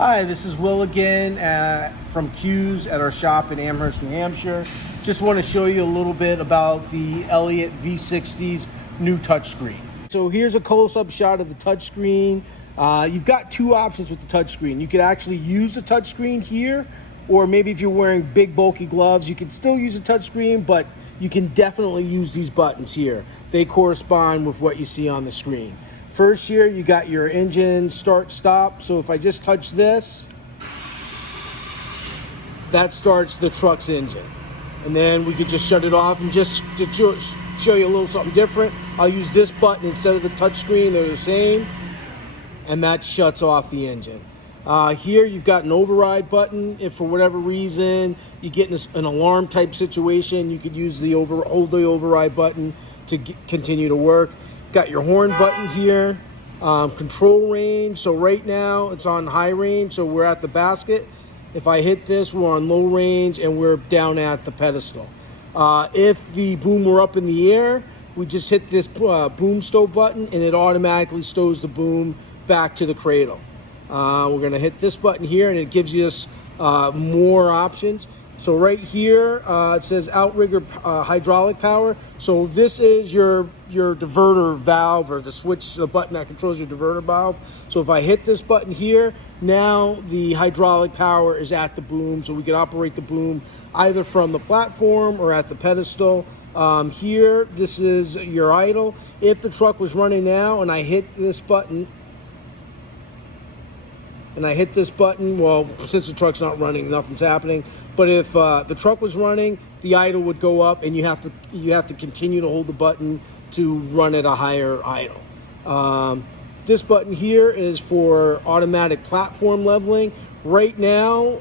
Hi, this is Will again from Q's at our shop in Amherst, New Hampshire. Just want to show you a little bit about the Elliott V60's new touchscreen. So here's a close-up shot of the touchscreen. You've got two options with the touchscreen. You could actually use the touchscreen here, or maybe if you're wearing big bulky gloves, you can still use a touchscreen, but you can definitely use these buttons here. They correspond with what you see on the screen. First here, you got your engine start stop. So if I just touch this, that starts the truck's engine. And then we could just shut it off. And just to show you a little something different, I'll use this button instead of the touch screen. They're the same. And that shuts off the engine. Here you've got an override button. If for whatever reason you get in an alarm type situation, you could use hold the override button to continue to work. Got your horn button here, control range. So right now it's on high range, so we're at the basket. If I hit this, we're on low range and we're down at the pedestal. If the boom were up in the air, we just hit this boom stow button and it automatically stows the boom back to the cradle. We're gonna hit this button here and it gives us more options. So right here, it says outrigger hydraulic power. So this is your diverter valve, or the switch, the button that controls your diverter valve. So if I hit this button here, now the hydraulic power is at the boom. So we can operate the boom either from the platform or at the pedestal. Here, this is your idle. If the truck was running now and I hit this button, well, since the truck's not running, nothing's happening. But if the truck was running, the idle would go up, and you have to continue to hold the button to run at a higher idle. This button here is for automatic platform leveling. Right now,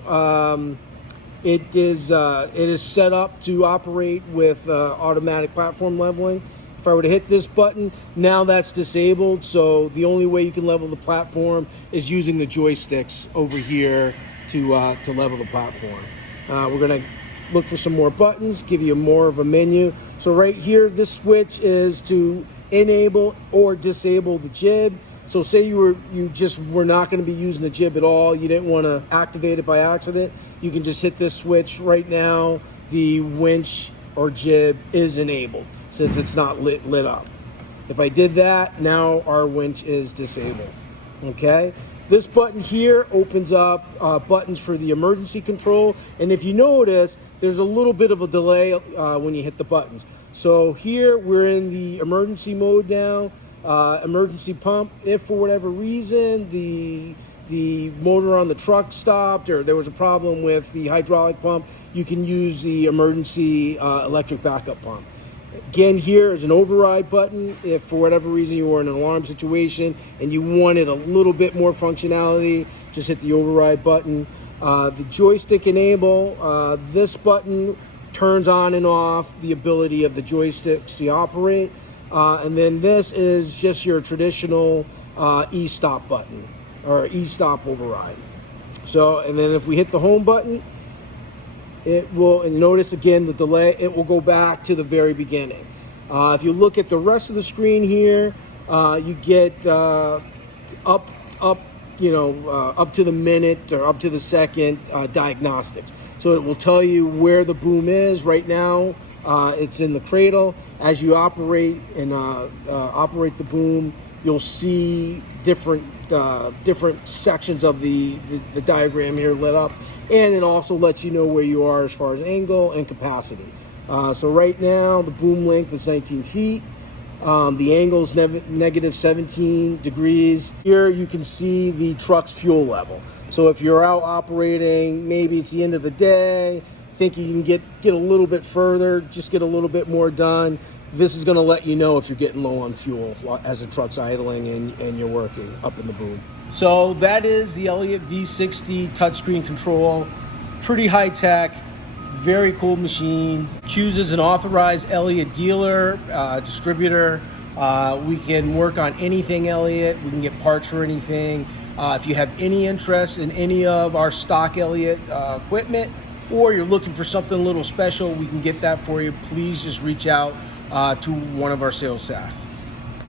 it is set up to operate with automatic platform leveling. If I were to hit this button, now that's disabled, so the only way you can level the platform is using the joysticks over here to level the platform. We're gonna look for some more buttons, give you more of a menu. So right here, this switch is to enable or disable the jib. So say you just were not gonna be using the jib at all, you didn't wanna activate it by accident, you can just hit this switch. Right now, the winch or jib is enabled since it's not lit up. If I did that, now our winch is disabled. Okay, this button here opens up buttons for the emergency control, and if you notice, there's a little bit of a delay when you hit the buttons. So here we're in the emergency mode now. Emergency pump. If for whatever reason the motor on the truck stopped or there was a problem with the hydraulic pump, you can use the emergency electric backup pump. Again, here is an override button. If for whatever reason you were in an alarm situation and you wanted a little bit more functionality, just hit the override button. The joystick enable, this button turns on and off the ability of the joysticks to operate. And then this is just your traditional e-stop button, or e-stop override. So, and then if we hit the home button, it will, and notice again the delay, it will go back to the very beginning. If you look at the rest of the screen here, you get up to the minute or up to the second diagnostics. So it will tell you where the boom is. Right now, it's in the cradle. As you operate and operate the boom, you'll see different sections of the diagram here lit up, and it also lets you know where you are as far as angle and capacity. So right now the boom length is 19 feet. The angle is negative 17 degrees. Here you can see the truck's fuel level. So if you're out operating, maybe it's the end of the day, think you can get a little bit further, just get a little bit more done, this is going to let you know if you're getting low on fuel as the truck's idling and you're working up in the boom. So that is the Elliott V60 touchscreen control. Pretty high tech, very cool machine. Q's is an authorized Elliott dealer, distributor. We can work on anything Elliott. We can get parts for anything. If you have any interest in any of our stock Elliott equipment, or you're looking for something a little special, we can get that for you. Please just reach out to one of our sales staff.